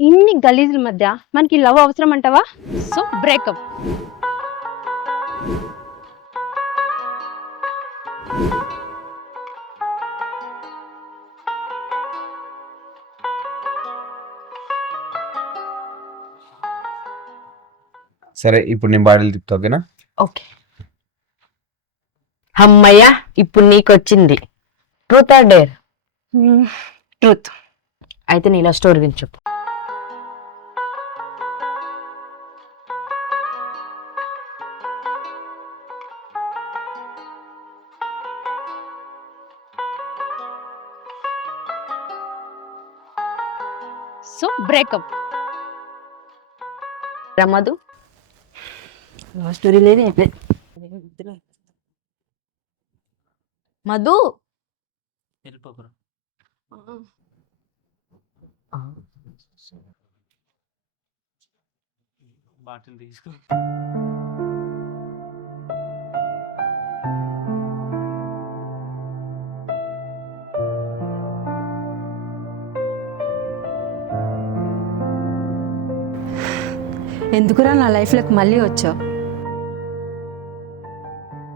ఇన్ని గలీజుల మధ్య మనకి లవ్ అవసరం అంటావా? So breakup. సరే ఇప్పుడు నేను బాటిల్ తిప్పుతా, ఓకేనా? ఓకే. అమ్మయ్యా, ఇప్పుడు నీకు వచ్చింది. Truth or dare? ట్రూత్. అయితే నీ ఇలా స్టోరీ గురించి చెప్పు. So breakup. రమ్మదు లవ్ స్టోరీ లేదు. మధు బాటిల్ తీసుకో. ఎందుకురా నా లైఫ్లోకి మళ్ళీ వచ్చావు?